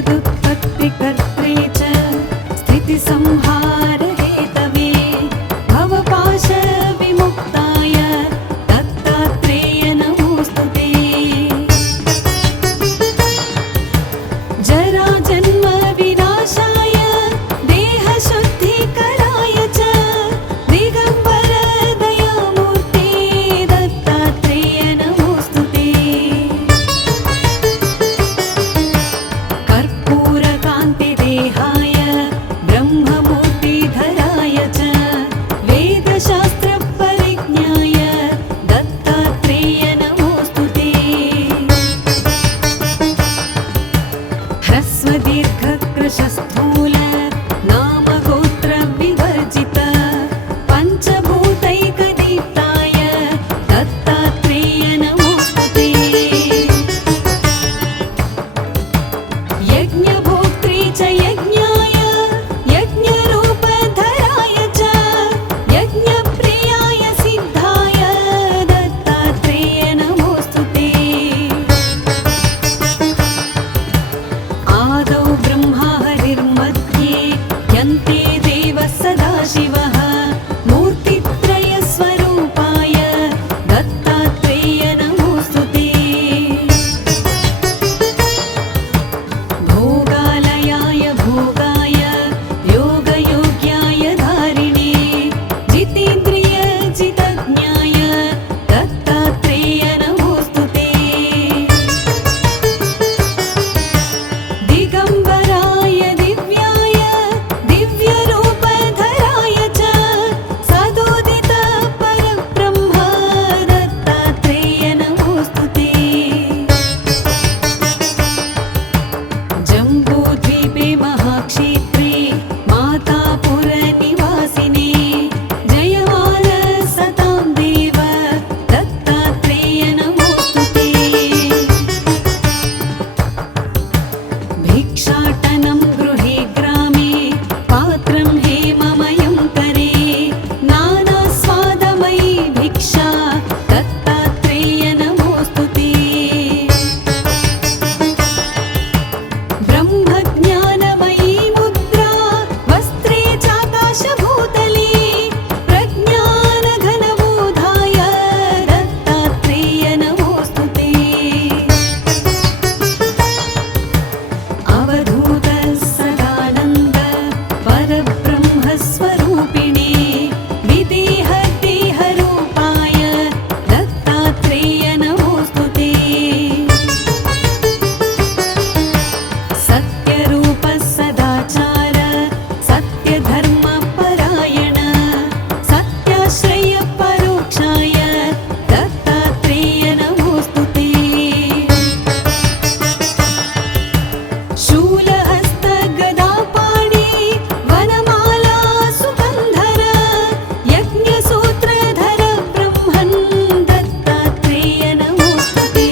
जगदुत्पत्तिकर्त्रे च स्थितिसंहारहेतवे भवपाशविमुक्ताय दत्तात्रेय नमोऽस्तु ते। जराजन्मविनाशाय देहशुद्धिकराय च दिगम्बर दयामूर्ते दत्तात्रेय नमोऽस्तु ते। कर्पूरकान्तिदेहाय ब्रह्ममूर्तिधराय च वेदशास्त्रपरिज्ञाय दत्तात्रेय नमोऽस्तु ते। ह्रस्वदीर्घकृशस्थूल नामगोत्रविवर्जित पञ्चभूतैकदीप्ताय दत्तात्रेय नमोऽस्तु ते। यज्ञभोक्त्री च यज्ञाय यज्ञरूपधराय च यज्ञप्रियाय सिद्धाय दत्तात्रेय नमोऽस्तु ते। आदौ ब्रह्मा हरिर्मध्ये यन्ते देवः सदाशिवः मूर्तित्रयस्वरूपाय दत्तात्रेय नमोऽस्तु ते। भोगालयाय भोगाय योगयोग्याय धारिणे जितेन्द्रियजितज्ञाय दत्तात्रेय नमोऽस्तु ते। दिगम्बराय दिव्याय दिव्यरूपधराय च सदोदित परब्रह्म दत्तात्रेय नमोऽस्तु ते। जम्बूद्वीपे महाक्षेत्रे मातापुरनिवासिने जयमाल सतां देव दत्तात्रेय नमोऽस्तु ते। भिक्षाटनं गृहे ग्रामे पात्रं हेममयं करे नानास्वादमयी भिक्षा दत्तात्रेय नमोऽस्तु ते। ब्रह्मज्ञानमयी मुद्रा वस्त्रे चाकाशभूतले प्रज्ञानघनबोधाय दत्तात्रेय नमोऽस्तु ते। अवधूत सदानन्द परब्रह्मस्वरूपिणे विदेहदेहरूपाय दत्तात्रेय नमोऽस्तु ते। सत्यरूप सदाचार सत्यधर्मपरायण सत्याश्रय परोक्षाय दत्तात्रेय नमोऽस्तु ते। शूलहस्त गदापाणि वनमाला सुगन्धर यज्ञसूत्रधर ब्रह्मन् दत्तात्रेय नमोऽस्तु ते।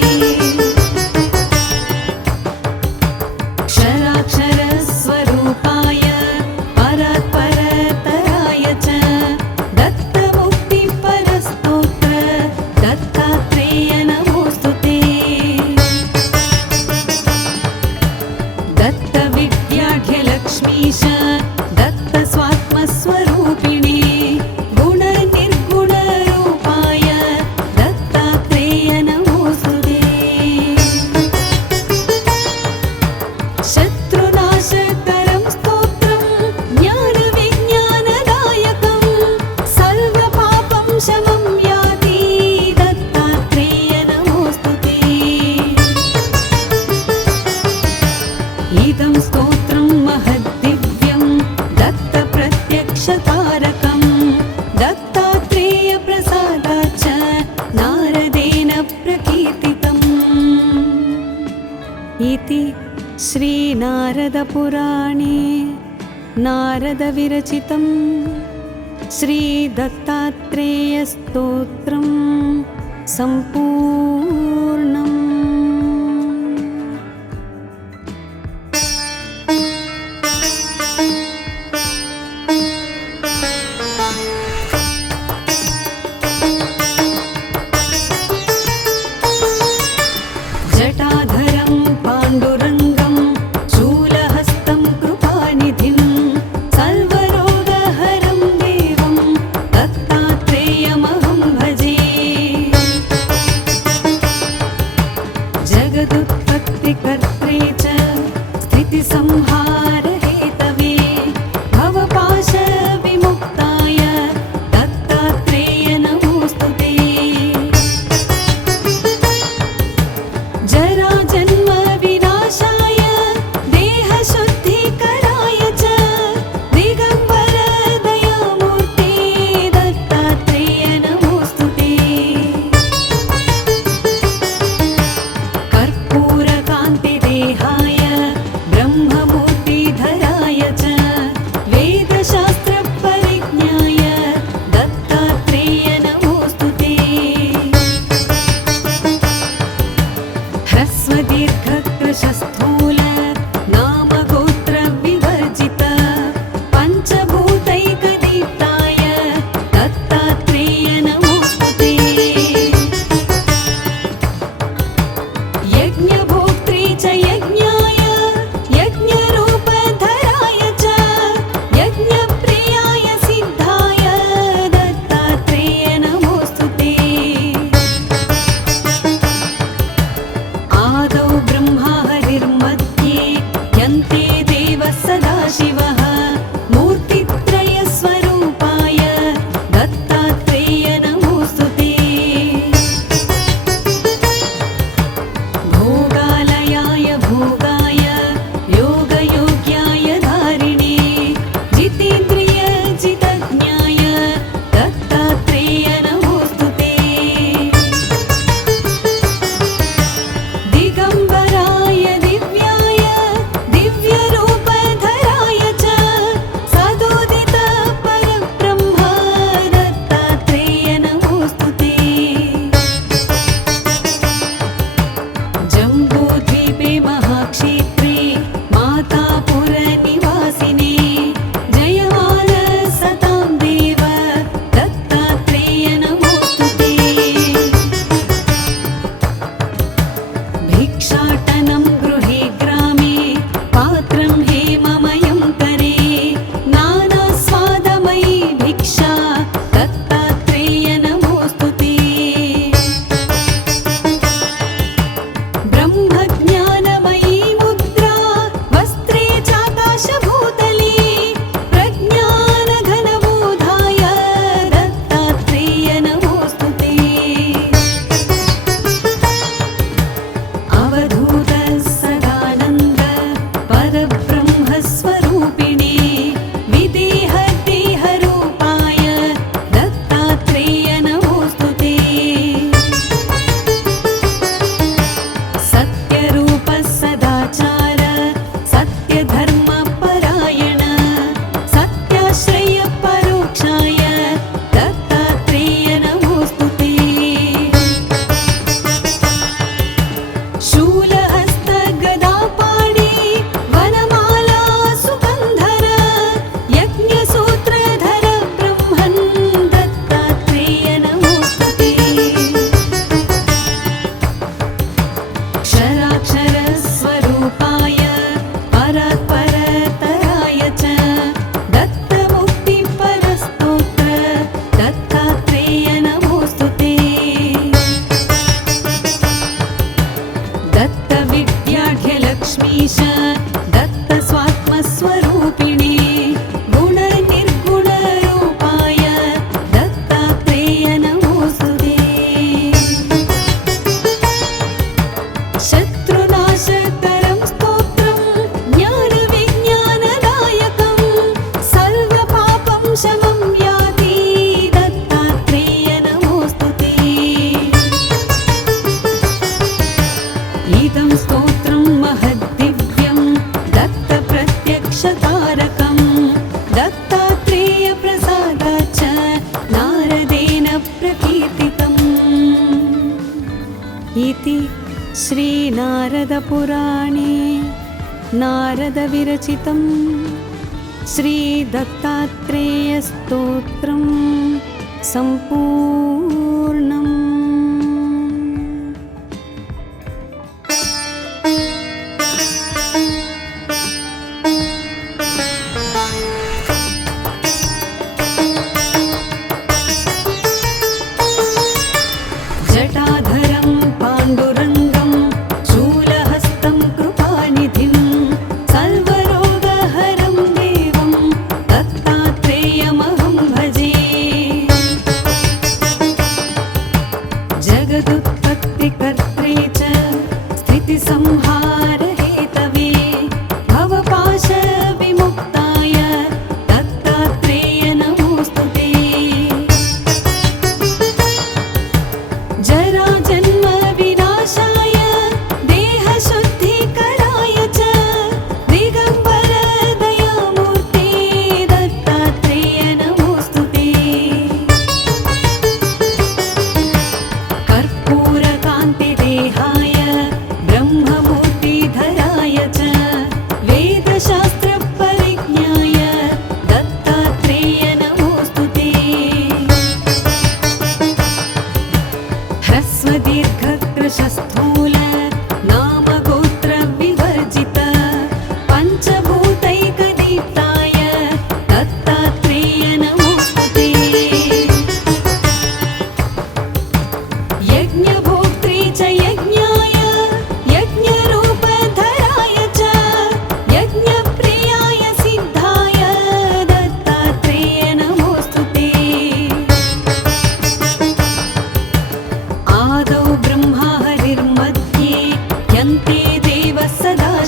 क्षराक्षरस्वरूपाय परात्परतराय च दत्तमुक्तिपरस्तोत्र दत्तात्रेय नमोऽस्तु ते। दत्तविद्याढ्यलक्ष्मीश दत्तस्वात्मस्वरूपिणे गुणनिर्गुणरूपाय दत्तात्रेय नमोऽस्तु ते। शत्रुनाशकरं स्तोत्रं ज्ञानविज्ञानदायकं सर्वपापं शमं याति दत्तात्रेय नमोऽस्तु ते। इदं स्तोत्रं महद्दिव्यं दत्तप्रत्यक्षकारकं दत्तात्रेयप्रसादाच्च नारदेन प्रकीर्तितम् इति श्रीनारदपुराणे नारदविरचितं श्रीदत्तात्रेयस्तोत्रं सम्पूर्णम्। जटाधरं पाण्डुरङ्गं शूल सृष्टिकर्त्रे च स्थितिसंहारहेतवे भवपाशविमुक्ताय दत्तात्रेय नमोऽस्तु ते। जराजन्मविनाशाय देहशुद्धिकराय च दिगम्बर दयामूर्ते दत्तात्रेय नमोऽस्तु ते। कर्पूरकान्तिदेहाय ब्रह्ममूर्तिधराय च वेदशास्त्रपरिज्ञाय दत्तात्रेय नमोऽस्तु ते। ह्रस्वदीर्घकृशस्थूल नामगोत्रविवर्जित पञ्चभूतैकदीप्ताय दत्तात्रेय नमोऽस्तु ते। यज्ञभोक्त्री च यज्ञाय यज्ञरूपधराय च यज्ञप्रियाय सिद्धाय दत्तात्रेय नमोऽस्तु ते। आदौ ब्रह्मा हरिर्मध्ये यन्ते देवः सदाशिवः मूर्तित्रयस्वरूपाय दत्तात्रेय नमोऽस्तु ते। भोगालयाय भोगाय योगयोग्याय धारिणे जितेन्द्रियजितज्ञाय दत्तात्रेय नमोऽस्तु ते। दिगम्बराय दिव्याय दिव्यरूपधराय च सदोदित परब्रह्म दत्तात्रेय नमोऽस्तु ते। जम्बूद्वीपे महाक्षेत्रे मातापुरनिवासिने जयमान सतां देव दत्तात्रेय नमोऽस्तु ते। भिक्षाटनं गृहे ग्रामे पात्रं हेममयं करे नानास्वादमयी भिक्षा दत्तात्रेय नमोऽस्तु ते। ब्रह्मज्ञानमयी मुद्रा वस्त्रे चाकाशभूतले प्रज्ञानघनबोधाय दत्तात्रेय नमोऽस्तु ते। अवधूत सदानन्द परब्रह्मस्वरूपिणे विदेहदेहरूपाय दत्तात्रेय नमोऽस्तु ते। सत्यरूप सदाचार सत्यधर्मपरायण सत्याश्रय परोक्षाय दत्तात्रेय नमोऽस्तु ते। शूलहस्त गदापाणि वनमाला सुगन्धर यज्ञसूत्रधर ब्रह्मन् दत्तात्रेय नमोऽस्तु ते। क्षराक्षरस्वरूपाय परात्परतराय च दत्तमुक्तिपरस्तोत्र दत्तात्रेय नमोऽस्तु ते। दत्तविद्याढ्यलक्ष्मीश दत्तस्वात्मस्वरूपिणे गुणनिर्गुणरूपाय दत्तात्रेय नमोऽस्तु ते। शत्रुनाशकरं स्तोत्रं ज्ञानविज्ञानदायकं सर्वपापं शमं याति दत्तात्रेय नमोऽस्तु ते। इदं स्तोत्रं महद्दिव्यं दत्तप्रत्यक्षतारकं दत्तात्रेयप्रसादात् च नारदेन प्रकीर्तितम् इति श्रीनारदपुराणे नारदविरचितं श्रीदत्तात्रेयस्तोत्रं सम्पूर्णम्। जटाधरं पाण्डुरङ्गं शूलहस्त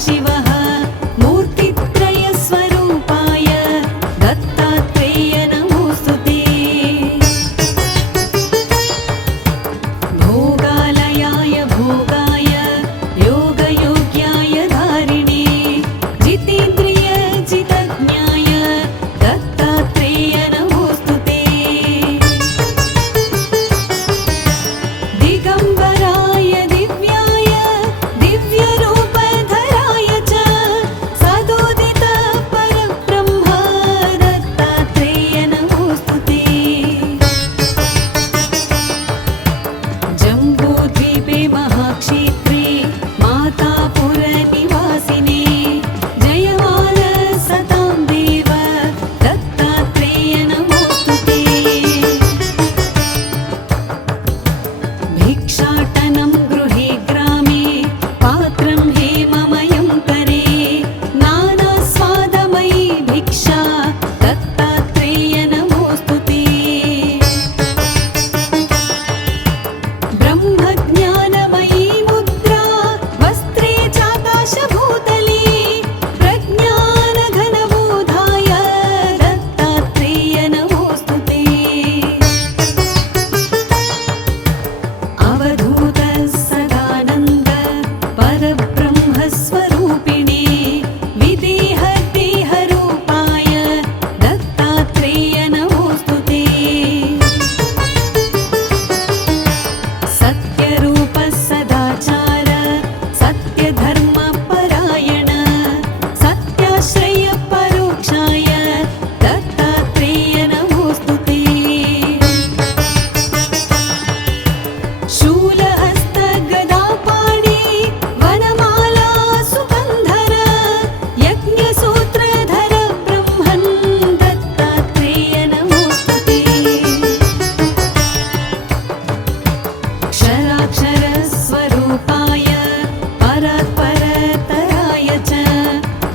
सदाशिवः मूर्तित्रयस्वरूपाय दत्तात्रेय नमोऽस्तु ते। भोगालयाय भोगाय योगयोग्याय धारिणे जितेन्द्रिय जितज्ञाय दत्तात्रेय नमोऽस्तु ते। दिगम्बराय दिव्याय दिव्यरूपधराय च सदोदित परब्रह्म दत्तात्रेय नमोऽस्तु ते। जम्बूद्वीपे महाक्षेत्रे मातापुरनिवासिने जयमान सतां देव दत्तात्रेय नमोऽस्तु ते। भिक्षाटनं गृहे ग्रामे पात्रं हेममयं करे नानास्वादमयी भिक्षा दत्तात्रेय नमोऽस्तु ते। ब्रह्मज्ञानमयी मुद्रा वस्त्रे चाकाशभूतले प्रज्ञानघनबोधाय दत्तात्रेय नमोऽस्तु ते। अवधूत सदानन्द परब्रह्मस्वरूपिणे विदेह देहरूपाय दत्तात्रेय नमोऽस्तु ते। सत्यरूप सदाचार सत्यधर्मपरायण सत्याश्रय परोक्षाय दत्तात्रेय नमोऽस्तु ते। शूलहस्त गदापाणि वनमाला सुगन्धर यज्ञसूत्रधर ब्रह्मन् दत्तात्रेय नमोऽस्तु ते। क्षराक्षरस्वरूपाय परात्परतराय च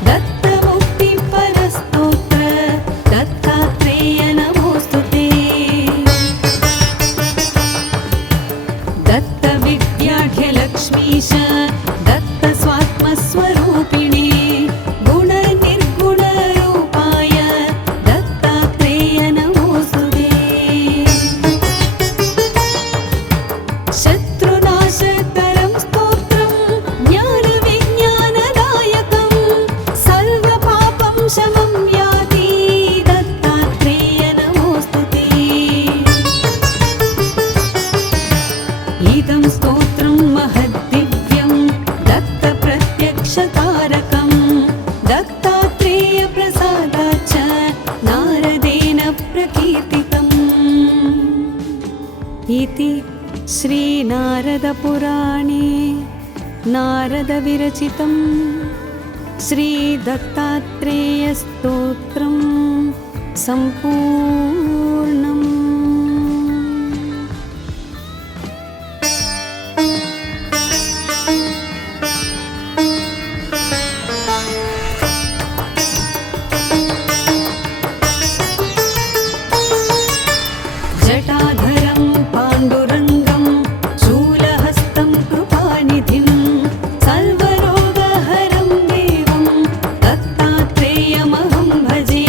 दत्तमुक्तिपरस्तोत्र दत्तात्रेय नमोऽस्तु ते। दत्तविद्याढ्यलक्ष्मीश दत्तस्वात्मस्वरूपिणे गुणनिर्गुणरूपाय दत्तात्रेय नमोऽस्तु ते। शत्रुनाशकरं स्तोत्रं ज्ञानविज्ञानदायकं सर्वपापं शमं याति दत्तात्रेय नमोऽस्तु ते। इदं स्तोत्रं महद्दिव्यं दत्तप्रत्यक्षकारकं दत्तात्रेयप्रसादाच्च नारदेन प्रकीर्तितम् इति श्रीनारदपुराणे नारदविरचितं श्रीदत्तात्रेयस्तोत्रं सम्पूर्णम्। जटाधरं पाण्डुरङ्गं शूलहस्तं कृपानिधिं सर्वरोगहरं देवं दत्तात्रेयमहं भजे।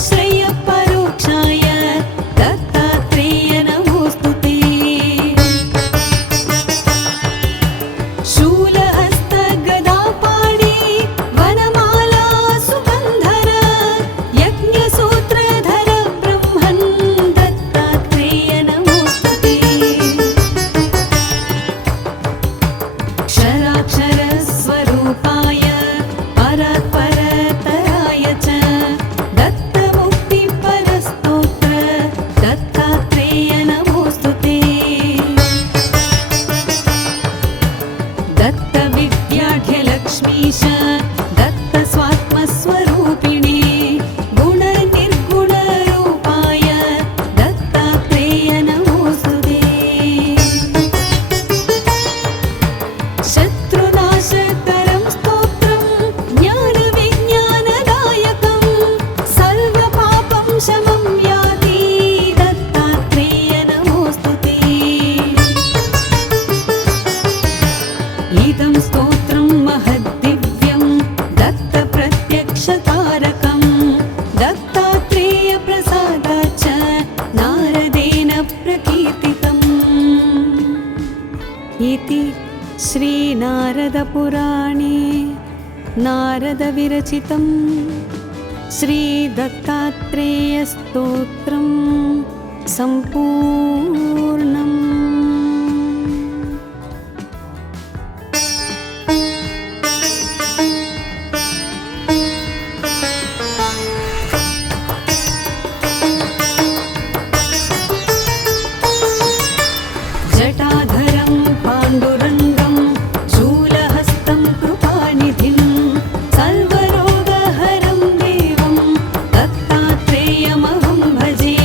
सर्वाश्रय परोक्षाय दत्तात्रेय नमोऽस्तु ते। शूलहस्त गदापाणि वनमाला सुगन्धर यज्ञसूत्रधर ब्रह्मन् दत्तात्रेय नमोऽस्तु ते। क्षराक्षरस्वरूपाय परात्परतराय च दत्तमुक्तिपरस्तोत्र दत्तात्रेय नमोऽस्तु ते। दत्तविद्याढ्यलक्ष्मीश दत्तस्वात्मस्वरूपिणे गुणनिर्गुणरूपाय दत्तात्रेय नमोऽस्तु ते। शत्रुनाशकरं स्तोत्रं ज्ञानविज्ञानदायकं सर्वपापं शमं याति दत्तात्रेय नमोऽस्तु ते। इदं स्तोत्रं महद्दिव्यं दत्तप्रत्यक्षकारकं दत्तात्रेयप्रसादात् च नारदेन प्रकीर्तितम् इति श्रीनारदपुराणे नारदविरचितं श्रीदत्तात्रेयस्तोत्रं सम्पूर्णम्। जटाधरं पाण्डुरङ्गं शूलहस्तं कृपानिधिं सर्वरोगहरं देवं दत्तात्रेयमहं भजे।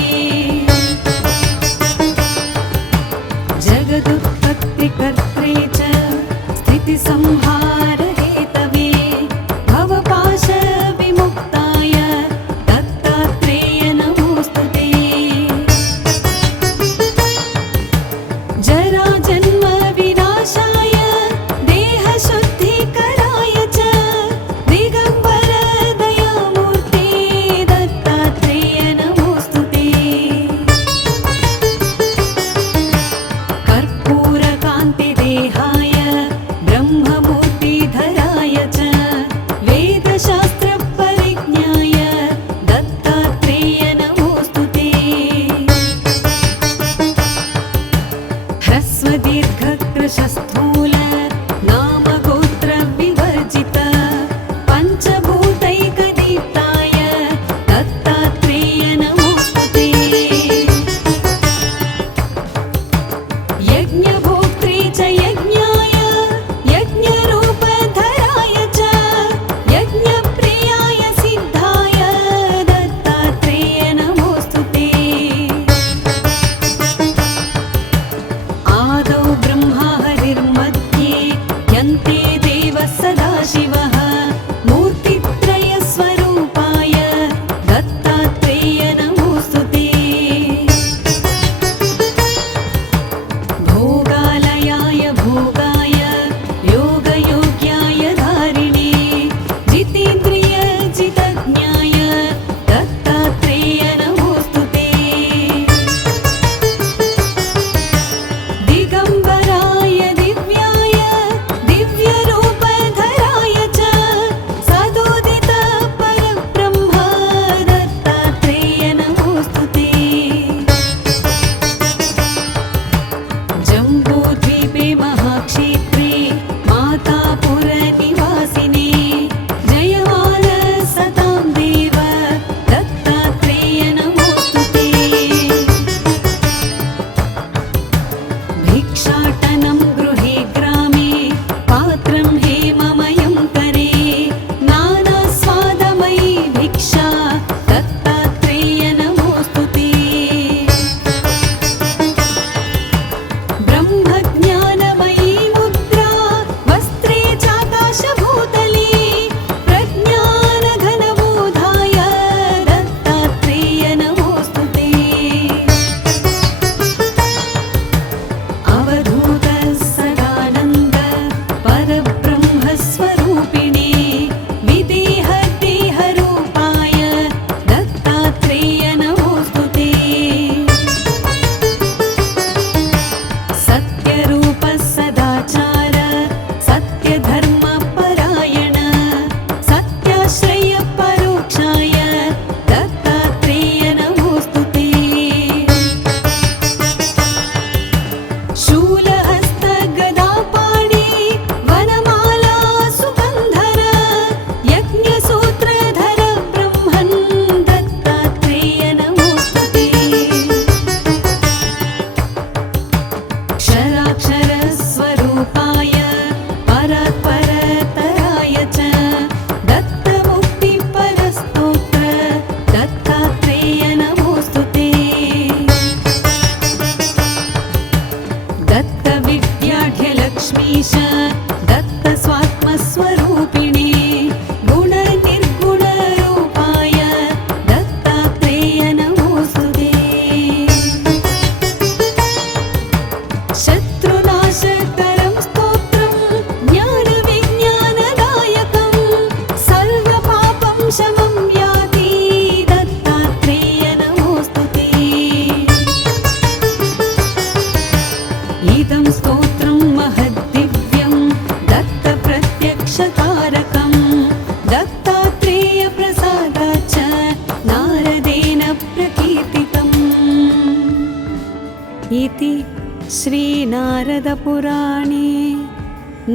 नारदपुराणे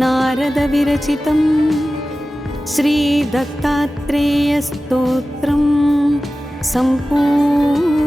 नारदविरचितं श्रीदत्तात्रेयस्तोत्रं सम्पूर्णम्।